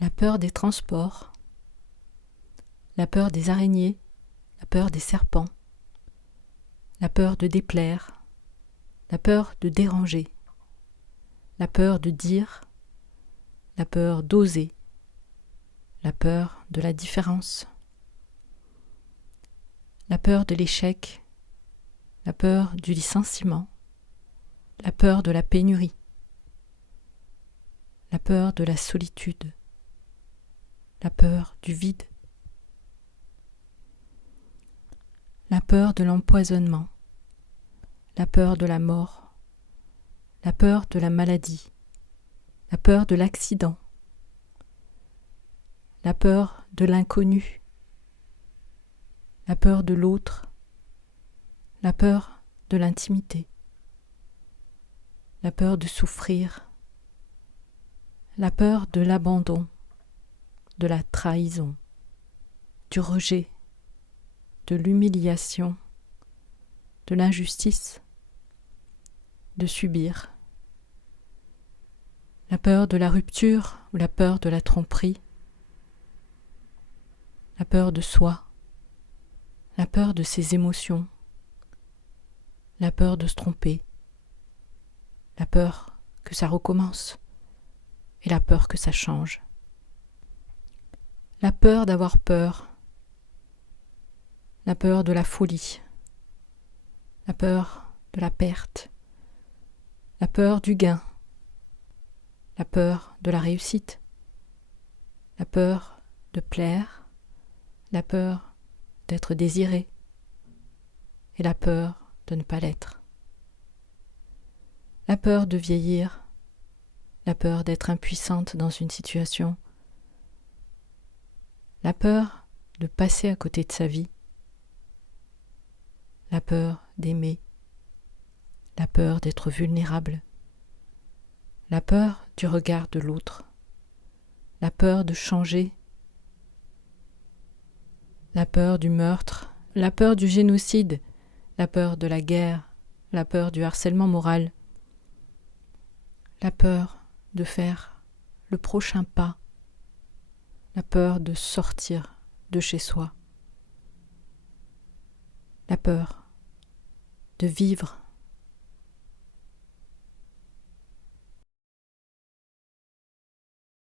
la peur des transports, la peur des araignées, la peur des serpents, la peur de déplaire, la peur de déranger, la peur de dire, la peur d'oser, la peur de la différence, la peur de l'échec, la peur du licenciement, la peur de la pénurie, la peur de la solitude, la peur du vide, la peur de l'empoisonnement, la peur de la mort, la peur de la maladie, la peur de l'accident, la peur de l'inconnu, la peur de l'autre, la peur de l'intimité, la peur de souffrir, la peur de l'abandon, de la trahison, du rejet, de l'humiliation, de l'injustice, de subir, la peur de la rupture ou la peur de la tromperie, la peur de soi, la peur de ses émotions, la peur de se tromper, la peur que ça recommence et la peur que ça change, la peur d'avoir peur, la peur de la folie, la peur de la perte, la peur du gain, la peur de la réussite, la peur de plaire, la peur d'être désiré et la peur de ne pas l'être, la peur de vieillir, la peur d'être impuissante dans une situation, la peur de passer à côté de sa vie, la peur d'aimer, la peur d'être vulnérable, la peur du regard de l'autre, la peur de changer, la peur du meurtre, la peur du génocide, la peur de la guerre, la peur du harcèlement moral, la peur de faire le prochain pas, la peur de sortir de chez soi, la peur de vivre